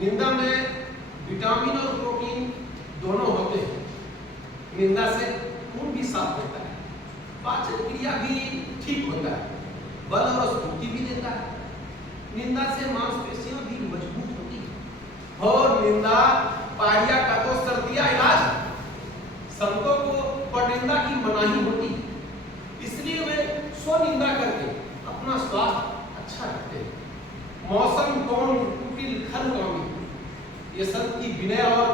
निंदा में विटामिन और प्रोटीन दोनों होते हैं। निंदा से खून भी साफ होता है, पाचन क्रिया भी ठीक होता है, बल और स्फूर्ति भी देता है। निंदा से मांसपेशियां भी मजबूत होती है और निंदा पारिया का तो सर्दिया इलाज है। संतों को परनिंदा की मनाही होती है, इसलिए वे स्वनिंदा करके अपना स्वास्थ्य अच्छा रखते हैं। मौसम कौन कुटिल खलकामी, ये संत की विनय और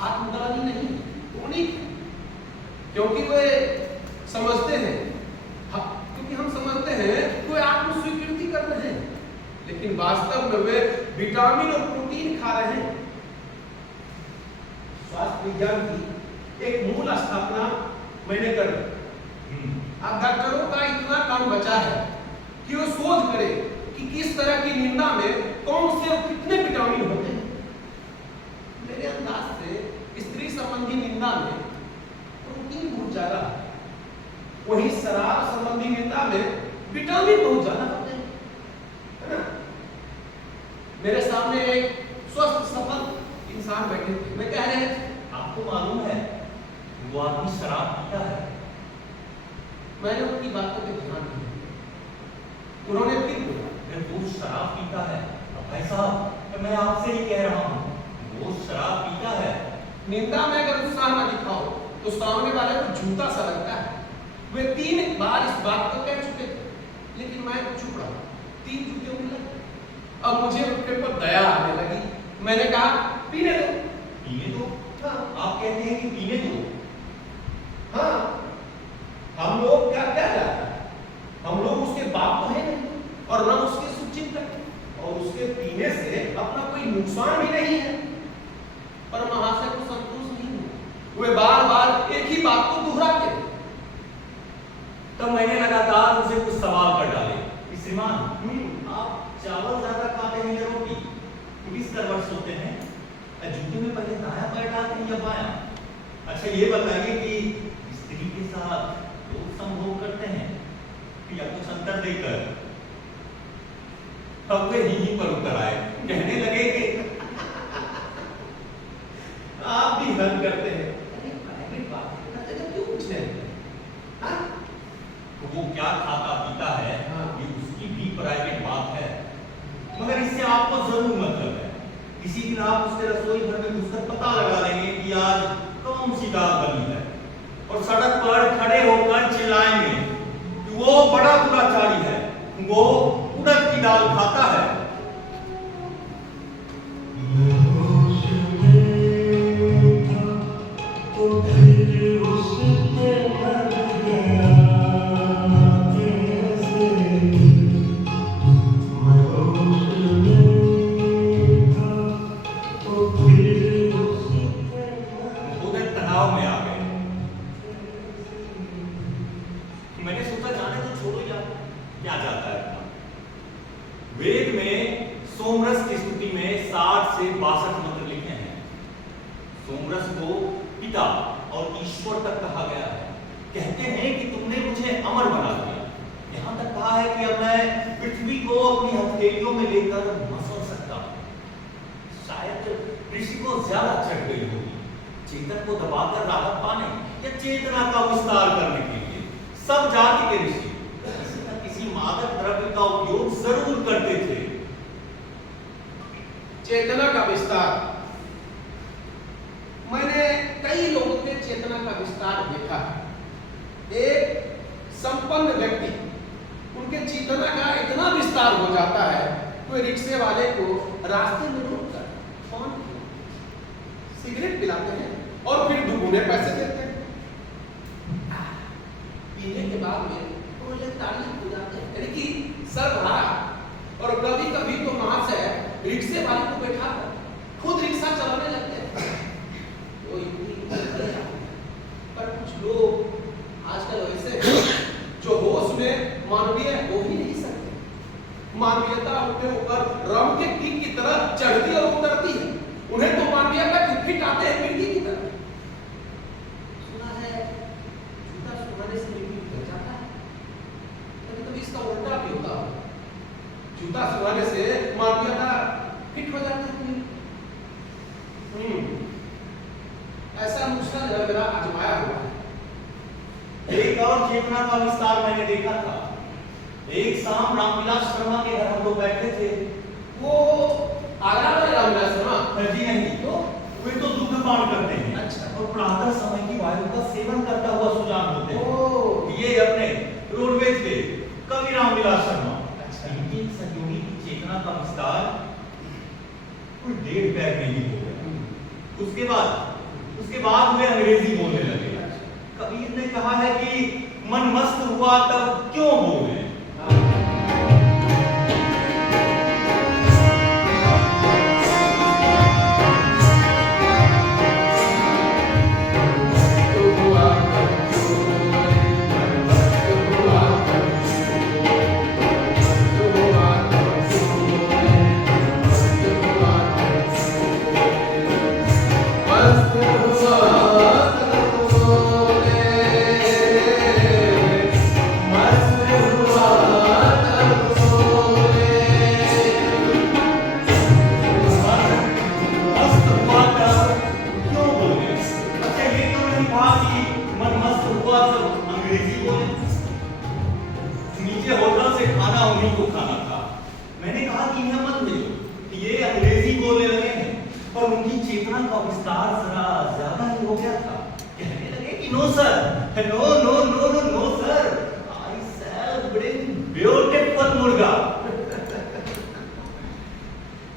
आत्मग्लानि नहीं उन्हीं, क्योंकि वे समझते हैं, क्योंकि हम समझते हैं वे आत्म स्वीकृति कर रहे हैं, लेकिन वास्तव में वे विटामिन और प्रोटीन खा रहे हैं। स्वास्थ्य विज्ञान की एक मूल स्थापना मैंने कर दी। अब डॉक्टरों का इतना काम बचा है कि वो शोध करे कि किस तरह की निंदा में कौन से और कितने विटामिन होते हैं। मेरे अंदाज से स्त्री संबंधी निंदा में प्रोटीन बहुत ज्यादा है, वही शराब संबंधी निंदा में विटामिन बहुत ज्यादा होते हैं, है ना। मेरे सामने एक स्वस्थ सफल इंसान बैठे थे, मैं कह रहे थे आपको मालूम है वो आदमी शराब पीता है। मैंने उनकी बातों पे ध्यान दिया। उन्होंने फिर बोला, वो शराब पीता है। अब भाई साहब मैं आपसे ही कह रहा हूँ वो शराब पीता है। निंदा में अगर उत्साह न दिखाओ तो सामने वाले को झूठा सा लगता है। वे 3 बार इस बात को कह चुके थे, लेकिन मैं चुप रहा। 3 जूते मिले। अब मुझे उनके ऊपर दया आने लगी। मैंने कहा पीने दो। पीने दो? हाँ, आप कहते हैं कि पीने दो। हाँ, हम लोग क्या क्या जाते हैं, हम लोग उसके बाप तो है नहीं और न उसके शुभचिंतक, और उसके पीने से अपना कोई नुकसान भी नहीं है। पर महाशय को संतोष नहीं हुआ, वे बार बार एक ही बात को दोहराते। तब मैंने लगातार उसे कुछ सवाल कर डाले कि श्रीमान आप चावल ज्यादा खाते हैं या रोटी? किस करवट सोते हैं? जूते में पहले दायां पैर डालते हैं या बायां? अच्छा ये बताइए कि स्त्री के साथ लोग संभोग करते हैं या कुछ अंतर देकर? तब वे ही पर उतर आए, कहने लगे कि आप भी हल करते हैं। प्राइवेट बात है, जब क्यों पूछ रहे हैं? हाँ? वो क्या खाता पीता है ये उसकी भी प्राइवेट बात है, मगर इससे आपको जरूर मतलब है। किसी दिन आप उसके रसोई घर में घुसकर पता लगा लेंगे कि आज कौन सी दाल बनी है, और सड़क पर खड़े होकर चिल्लाएंगे कि वो बड़ा दुराचारी है, वो उड़द की दाल खाता है। वेद में सोमरस की स्तुति में 60 से 62 मंत्र लिखे हैं। सोमरस को पिता और ईश्वर तक कहा गया है। कहते हैं कि तुमने मुझे अमर बना दिया। यहाँ तक कहा है कि अब मैं पृथ्वी को अपनी हथेलियों में लेकर मसल सकता हूँ। शायद ऋषि को ज्यादा चढ़ गई होगी, चेतन को दबाकर राहत पाने या चेतना का विस्तार करने के लिए। सब जाति के ऋषि मादक द्रव्य का उपयोग जरूर करते थे। चेतना का विस्तार, मैंने कई लोगों के चेतना का विस्तार देखा है। एक संपन्न व्यक्ति, उनके चेतना का इतना विस्तार हो जाता है, कोई रिक्शे वाले को रास्ते में रोककर कौन सिगरेट पिलाते हैं और फिर दुगुने पैसे देते हैं। पीने के बाद में तो ये ताली हो जाते हैं, यानी कि सर भरा। और कभी कभी तो महाशय रिक्शे वाले को बैठाकर खुद रिक्शा चलाने लगते हैं। तो पर कुछ लोग आजकल वैसे जो होश में मानवीय हो ही नहीं सकते। मानवीयता उनके ऊपर रम के कीट की तरह चढ़ती और उतरती है। उन्हें तो मानवीयता फिट आते हैं मिट्टी की तरह। सुना है जूता सुनाने से मिट्टी उतर जाता है, कभी इसका उल्टा भी होता है। जूता सुनाने से मानवीयता फिट हो जाती है। ऐसा नुस्खा मेरा आजमाया हुआ है। एक और चेतना का विस्तार मैंने देखा था। एक शाम रामविलास शर्मा के घर हम लोग बैठे थे। वो आगरा वाले रामविलास शर्मा? जी नहीं, तो वे तो दुग्ध पान करते हैं। अच्छा। और प्रातः समय की वायु का सेवन करता हुआ सुजान होते हैं। ओह। ये अपने रोडवेज के कवि रामविलास शर्मा। अच्छा। इनकी सहयोगी की चेतना का विस्तार कुल 1.5 पैर में ही हो गया। उसके बाद वे अंग्रेजी बोलने लगे। कबीर ने कहा है कि मन मस्त हुआ तब क्यों बोले।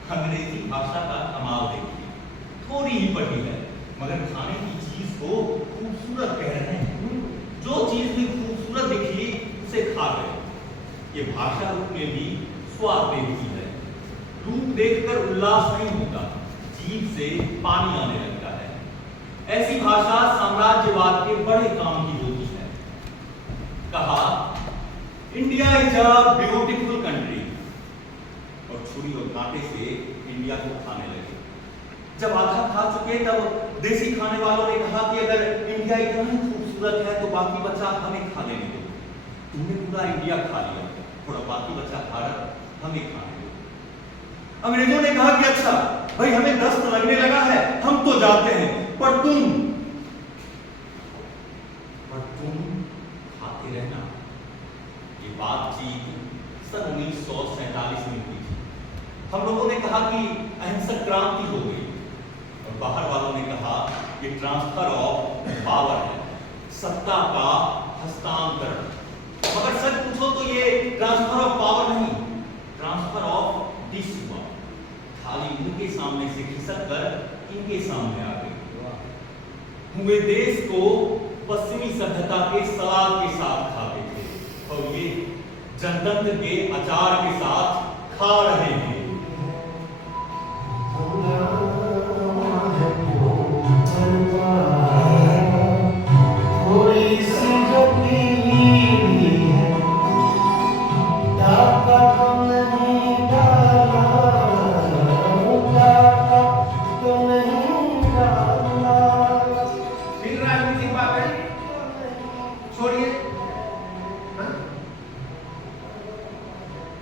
अंग्रेजी भाषा का कमाल देखिए, थोड़ी ही पढ़ी है मगर खाने की चीज को खूबसूरत कह रहे हैं। जो चीज भी खूबसूरत दिखी उसे खा गए। ये भाषा रूप में भी स्वाद देखती है। रूप देखकर उल्लास नहीं होता, जीभ से पानी आने लगता है। ऐसी भाषा साम्राज्यवाद के बड़े काम की होती है। कहा India is a beautiful country और छुरी और कांटे से इंडिया को खाने लगे। जब आधा खा चुके तब देसी खाने वालों ने कहा कि अगर इंडिया इतना ही खूबसूरत है तो बाकी बचा हमें खा लेने दो। तुमने पूरा इंडिया खा लिया, थोड़ा बाकी बचा भारत हमें खाने दो। अंग्रेजों ने कहा कि अच्छा भाई हमें दस्त लगने लगा है, हम तो जाते हैं, पर तुम खाते रहना। ये बातचीत सन 1947 में हुई थी। हम लोगों ने कहा कि अहिंसक क्रांति हो गई और बाहर वालों ने कहा ये ट्रांसफर ऑफ पावर है, सत्ता का हस्तांतरण। मगर सच पूछो तो ये ट्रांसफर ऑफ पावर नहीं, ट्रांसफर ऑफ डिश हुआ। थाली उनके सामने से खिसक कर इनके सामने आ गई। हुए देश को पश्चिमी सभ्यता के सलाद के साथ खाते थे और ये जनतंत्र के अचार के साथ खा रहे हैं।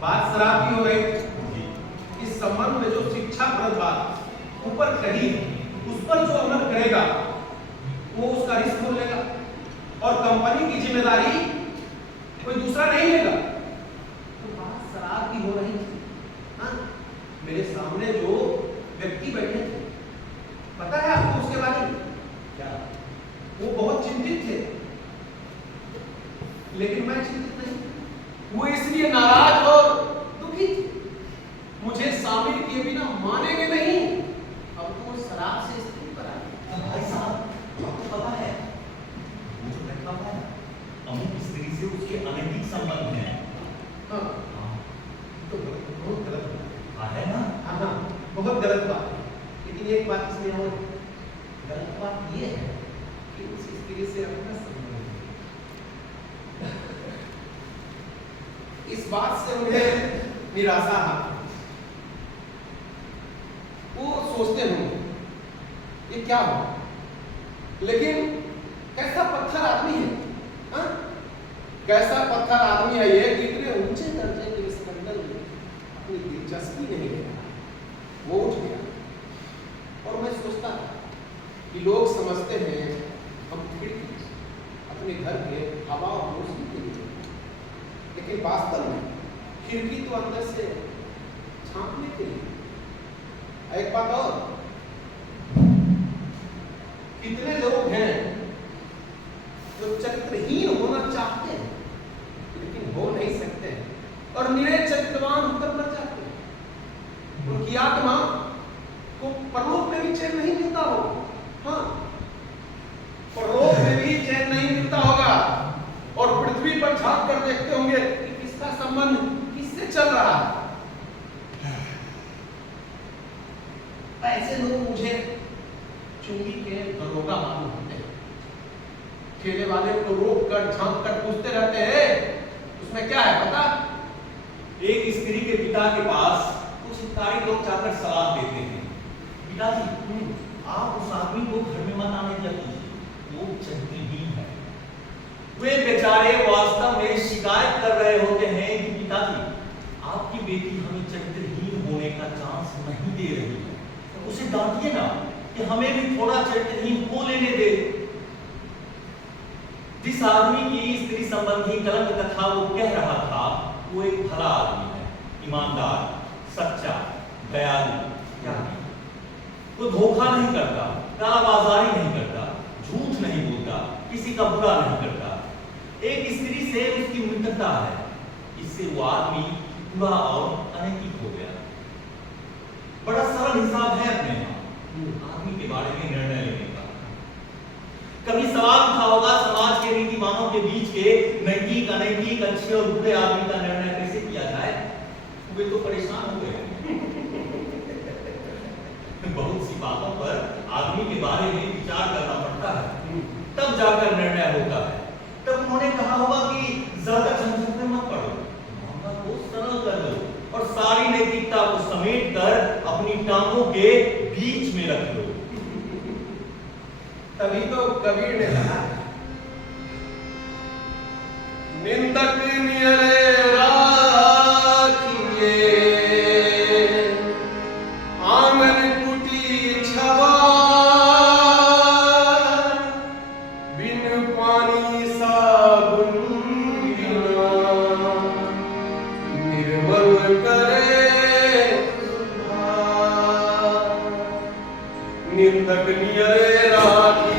बात शराब की हो रही थी। इस संबंध में जो शिक्षा प्रद बात ऊपर कही उस पर जो अमल करेगा वो उसका रिस्क हो लेगा और कंपनी की जिम्मेदारी कोई दूसरा नहीं लेगा। तो बात शराब की हो रही थी। हाँ? मेरे सामने जो व्यक्ति बैठे थे, पता है आपको उसके बारे में क्या? वो बहुत चिंतित थे। एक बात इसमें और गलत बात ये है कि उस स्त्री से अपना संबंध है। इस बात से उन्हें निराशा है। वो सोचते होंगे ये क्या हो, लेकिन कैसा पत्थर आदमी है, हाँ? कैसा पत्थर आदमी है ये, इतने ऊंचे दर्जे के स्कंदल में अपनी दिलचस्पी नहीं ले रहा, वो उठ गया। और मैं सोचता था कि लोग समझते हैं हम खिड़की अपने घर के हवा और रोशनी के लिए, लेकिन वास्तव में खिड़की तो अंदर से झांकने के लिए। एक बात और, कितने लोग हैं जो चरित्रहीन होना चाहते हैं लेकिन हो नहीं सकते और निरे चरित्रवान होकर मर जाते हैं। उनकी आत्मा को परलोक में भी चैन नहीं मिलता हो, हाँ, परलोक में भी चैन नहीं मिलता होगा और पृथ्वी पर झांक कर देखते होंगे कि किसका संबंध किससे चल रहा है। ऐसे लोग मुझे चुंगी के दरोगा मालूम होते हैं। ठेले वाले को रोक कर झांक कर पूछते रहते हैं उसमें क्या है पता। एक स्त्री के पिता के पास कुछ हितकारी लोग जाकर सलाह देते हैं, पिताजी आप उस आदमी को घर में मत आने दीजिए, वो चरित्रहीन है। वे बेचारे वास्तव में शिकायत कर रहे होते हैं कि पिताजी आपकी बेटी हमें चरित्रहीन होने का चांस नहीं दे रही है, उसे डांटिए ना कि हमें भी थोड़ा चरित्रहीन हो लेने दे। जिस आदमी की स्त्री संबंधी कलंक कथा वो कह रहा था वो एक भला आदमी है, ईमानदार, सच्चा, दयालु, त्यागी। वो धोखा नहीं करता, कालाबाजारी नहीं करता, झूठ नहीं बोलता, किसी का बुरा नहीं करता। एक स्त्री से उसकी मित्रता है, इससे वो आदमी बुरा और अनैतिक हो गया। बड़ा सरल हिसाब है अपने यहाँ आदमी के बारे में निर्णय लेने का। कभी सवाल उठा होगा समाज के नीतिमानों के बीच के नैतिक अनैतिक अच्छे और बुरे आदमी का निर्णय कैसे किया जाए, वे तो परेशान हो गए। बहुत सी बातों पर आदमी के बारे में विचार करना पड़ता है, तब जाकर निर्णय होता है। तब उन्होंने कहा होगा कि ज्यादा झंझट में मत पड़ो, मामला को सरल कर दो और सारी नैतिकता को समेट कर अपनी टांगों के बीच में रख दो। तभी तो कबीर ने कहा निंदक नियरे राखिए आंगन कुटी छवा बिन पानी साबुन बिना निर्मल करे निंदक नियरे राखिए